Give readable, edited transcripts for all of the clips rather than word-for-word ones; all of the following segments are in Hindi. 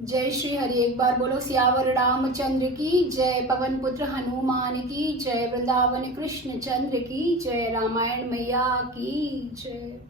जय श्री हरि। एक बार बोलो सियावर रामचंद्र की जय, पवन पुत्र हनुमान की जय, वृंदावन कृष्ण चंद्र की जय, रामायण मैया की जय।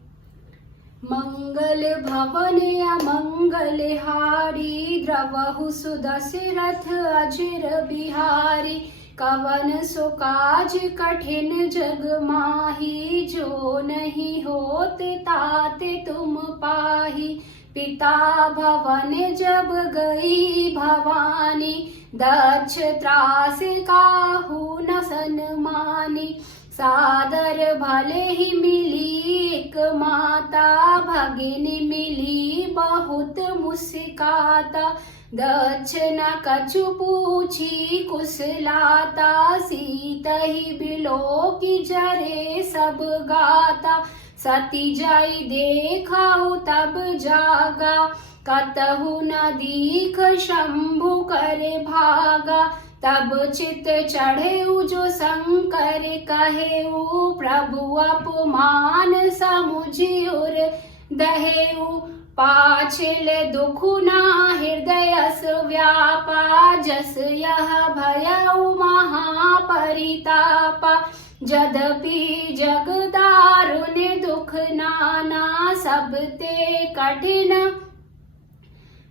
मंगल भवन अमंगल हारी, द्रवहु सुदशरथ अजिर बिहारी, कवन सो काज कठिन जग माही, जो नहीं होते ताते तुम पाही। पिता भवन जब गई भवानी, दक्ष त्रास काहू न सन्मानी। सादर भले ही मिली एक माता, भगिनी मिली बहुत मुस्काता। दक्ष न कछु पूछी कुशलाता, सीत ही बिलो की जरे सब गाता। सती जाई देखाऊ तब जागा, कतहु न दीख शंभु करे भागा। तब चित चढ़े जो शंकर कहेऊ, प्रभु अपमान समुझियुर दहेऊ। पाछिल दुखु ना हृदयस व्यापा, जस यह भयऊ महापरितापा। यद्यपि जग दारुण दुख नाना, सब ते कठिन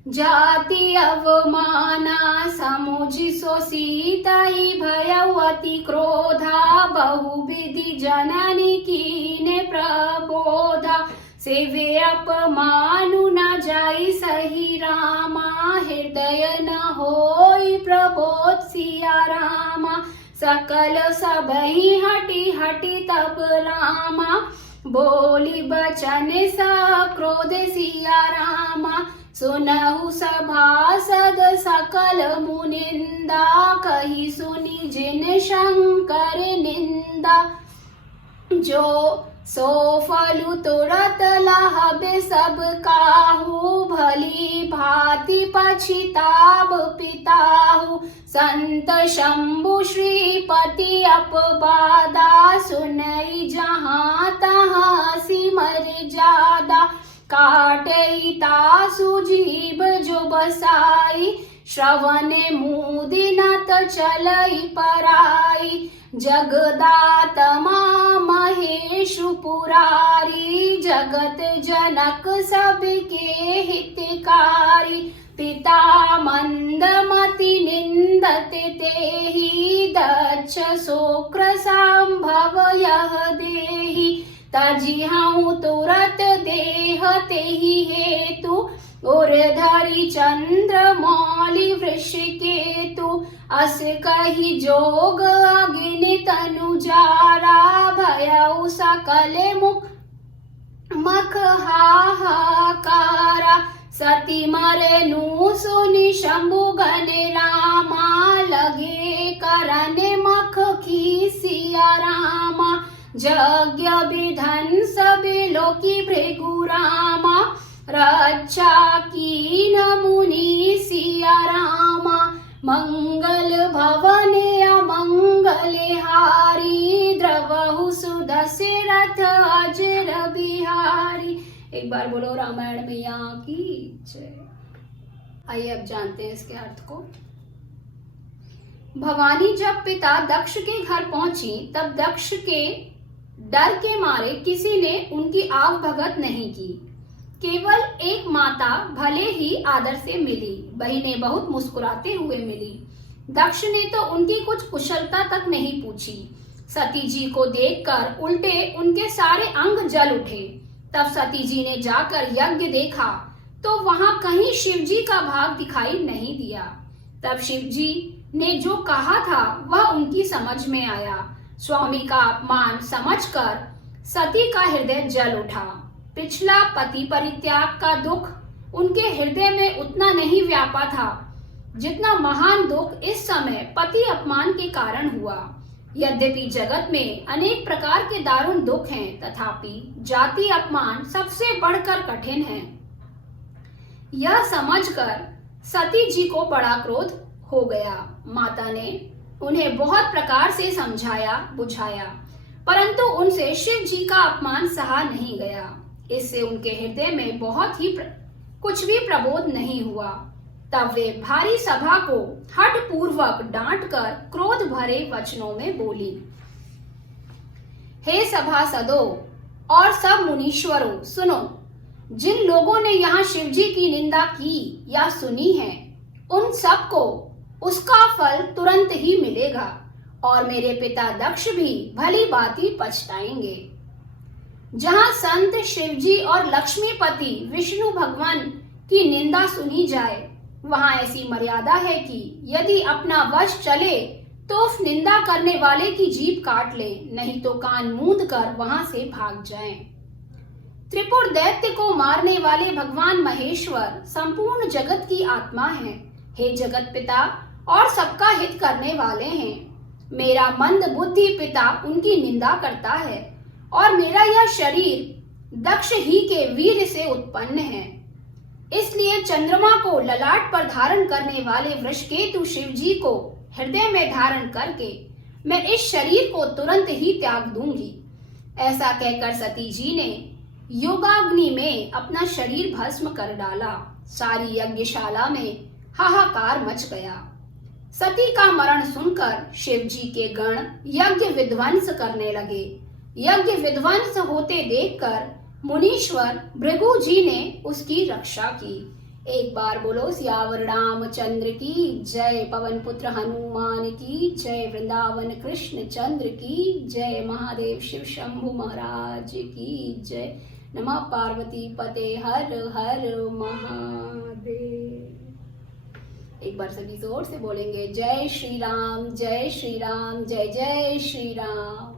जाति अवमाना। समुझि सो सीता ही भयवती क्रोधा, बहुविधि जननी कीने प्रबोधा। सेवे अपमानु न जाई सही रामा, हृदय न होई प्रबोध सिया रामा। सकल सबहि हटी हटी तब रामा, बोली बचन सक्रोध सिया रामा। सुनहु सभासद सकल मुनिंदा, कही सुनी जिन शंकर निंदा। जो सो फलु तुरत लहबे सब काहू, भली भांति पछिताब पिताहु। संत शंभु श्रीपति अपवादा, सुनई जहाँ तहाँ सिमर जादा। काटई तासु जीव जो बसाई, श्रवण मुदिनत चलई पराई। जगदात्मा महेशु पुरारी, जगत जनक सबके हितकारी। पिता मंदमति निंदत तेहि, दक्ष शोक्र संभव यह देहि। तजिहु तुरत देह तेहि हेतु, उर्धरि चंद्र मौलि वृष केतु। अस कहि जोग अग्नि तनु जारा, भयउ सकल मुख मख हाहाकारा। सती मरनु सुनि शंभु गण रामा, लगे करन मख की सिया रामा। यज्ञ विधन सबे लोकी भृगु रामा, रक्षा कीन मुनि सिया रामा। मंगल भवन अमंगल हारी, द्रवहु सुदशरथ अजिर बिहारी। एक बार बोलो रामायण मैया की जय। आइए अब जानते हैं इसके अर्थ को। भवानी जब पिता दक्ष के घर पहुंची, तब दक्ष के डर के मारे किसी ने उनकी आव भगत नहीं की। केवल एक माता भले ही आदर से मिली, बहिनें बहुत मुस्कुराते हुए मिली। दक्ष ने तो उनकी कुछ कुशलता तक नहीं पूछी। सती जी को देखकर उल्टे उनके सारे अंग जल उठे। तब सती जी ने जाकर यज्ञ देखा तो वहां कहीं शिव जी का भाग दिखाई नहीं दिया। तब शिव जी ने जो कहा था वह उनकी समझ में आया। स्वामी का अपमान समझकर सती का हृदय जल उठा। पिछला पति परित्याग का दुख उनके हृदय में उतना नहीं व्यापा था जितना महान दुख इस समय पति अपमान के कारण हुआ। यद्यपि जगत में अनेक प्रकार के दारुण दुख हैं, तथापि जाति अपमान सबसे बढ़कर कठिन है। यह समझकर सती जी को बड़ा क्रोध हो गया। माता ने उन्हें बहुत प्रकार से समझाया बुझाया, परंतु उनसे शिव जी का अपमान सहा नहीं गया। इससे उनके हृदय में कुछ भी प्रबोध नहीं हुआ। तब वे भारी सभा को हठ पूर्वक डांट कर क्रोध भरे वचनों में बोली, हे सभासदों और सब मुनीश्वरों, सुनो। जिन लोगों ने यहाँ शिवजी की निंदा की या सुनी है, उन सबको उसका फल तुरंत ही मिलेगा और मेरे पिता दक्ष भी भली भांति पछताएंगे। जहाँ संत शिवजी और लक्ष्मीपति विष्णु भगवान की निंदा सुनी जाए, वहां ऐसी मर्यादा है कि यदि अपना वश चले तो उस निंदा करने वाले की जीभ काट ले, नहीं तो कान मूंद कर वहां से भाग जाएं। त्रिपुर दैत्य को मारने वाले भगवान महेश्वर संपूर्ण जगत की आत्मा हैं। हे जगत पिता और सबका हित करने वाले हैं। मेरा मंद बुद्धि पिता उनकी निंदा करता है और मेरा यह शरीर दक्ष ही के वीर से उत्पन्न है। इसलिए चंद्रमा को ललाट पर धारण करने वाले वृषकेतु शिवजी को हृदय में धारण करके मैं इस शरीर को तुरंत ही त्याग दूंगी। ऐसा कहकर सती जी ने योगाग्नि में अपना शरीर भस्म कर डाला। सारी यज्ञशाला में हाहाकार मच गया। सती का मरण सुनकर शिवजी के गण यज्ञ विध्वंस करने लगे। यज्ञ विध्वंस होते देखकर मुनीश्वर भृगु जी ने उसकी रक्षा की। एक बार बोलो सियावर रामचंद्र की जय, पवन पुत्र हनुमान की जय, वृंदावन कृष्ण चंद्र की जय, महादेव शिव शंभु महाराज की जय। नमः पार्वती पते हर हर महादेव। एक बार सभी जोर से बोलेंगे जय श्री राम जय श्री राम जय जय श्री राम।